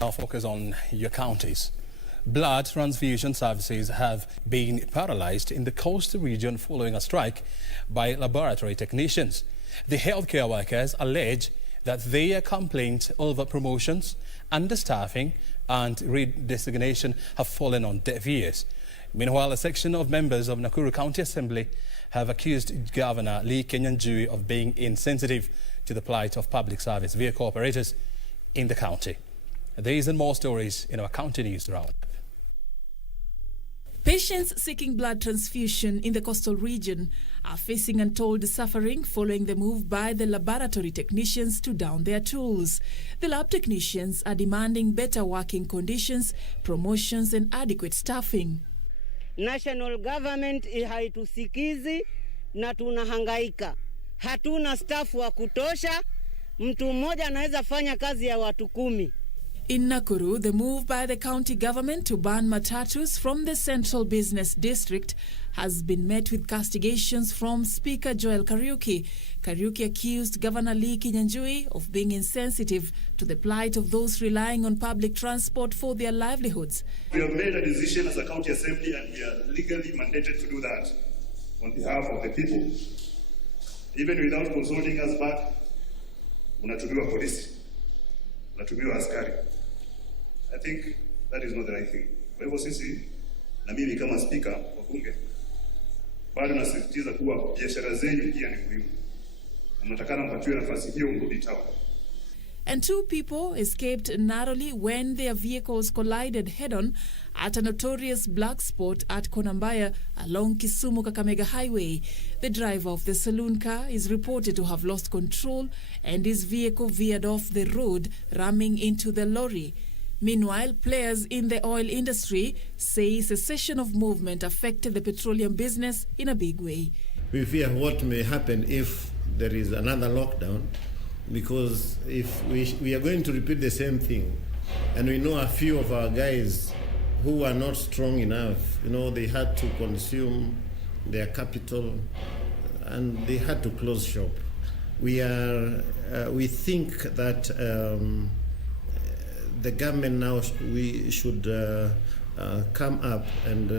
Now focus on your counties. Blood transfusion services have been paralyzed in the coastal region following a strike by laboratory technicians. The healthcare workers allege that their complaints over promotions, understaffing and re-designation have fallen on deaf ears. Meanwhile, a section of members of Nakuru County Assembly have accused Governor Lee Kinyanjui of being insensitive to the plight of public service vehicle operators in the county. These and more stories in our county news roundup. Patients seeking blood transfusion in the coastal region are facing untold suffering following the move by the laboratory technicians to down their tools. The lab technicians are demanding better working conditions, promotions and adequate staffing. National government haitusikizi na tunahangaika. Hatuna staff wa kutosha. Mtu mmoja anaweza fanya kazi ya watu 10. In Nakuru, the move by the county government to ban matatus from the central business district has been met with castigations from Speaker Joel Kariuki. Kariuki accused Governor Lee Kinyanjui of being insensitive to the plight of those relying on public transport for their livelihoods. We have made a decision as a county assembly and we are legally mandated to do that on behalf of the people. Even without consulting us back, unatumiwa polisi, unatumiwa askari. I think that is not the right thing. Kwa hivyo sisi na mimi kama speaker wa bunge bado nasisitiza kuwa biashara zenyu pia ni muhimu. Mnatakana mpatiwe nafasi hiyo mrudi town. And 2 people escaped narrowly when their vehicles collided head-on at a notorious black spot at Konambaya along Kisumu-Kakamega Highway. The driver of the saloon car is reported to have lost control and his vehicle veered off the road, ramming into the lorry. Meanwhile, players in the oil industry say cessation of movement affected the petroleum business in a big way. We fear what may happen if there is another lockdown, because if we are going to repeat the same thing, and we know a few of our guys who are not strong enough, they had to consume their capital and they had to close shop. We think that the government now we should come up and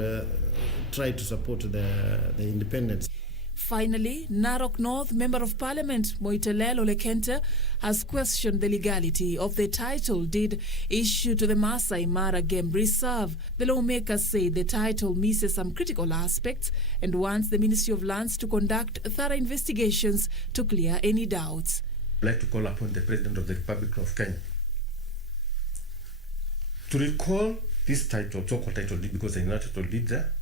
try to support the independence. Finally, Narok North Member of Parliament Moitelelo Kenta has questioned the legality of the title deed issued to the Maasai Mara Game Reserve. The lawmakers say the title misses some critical aspects and wants the Ministry of Lands to conduct thorough investigations to clear any doubts. I'd like to call upon the President of the Republic of Kenya to recall this title, so-called title deed, because there's no title deed there,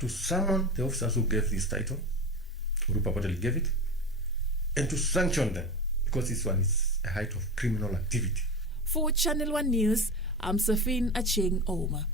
to summon the officers who gave this title, who purportedly gave it, and to sanction them, because this one is a height of criminal activity. For Channel 1 News, I'm Safin Acheng Oma.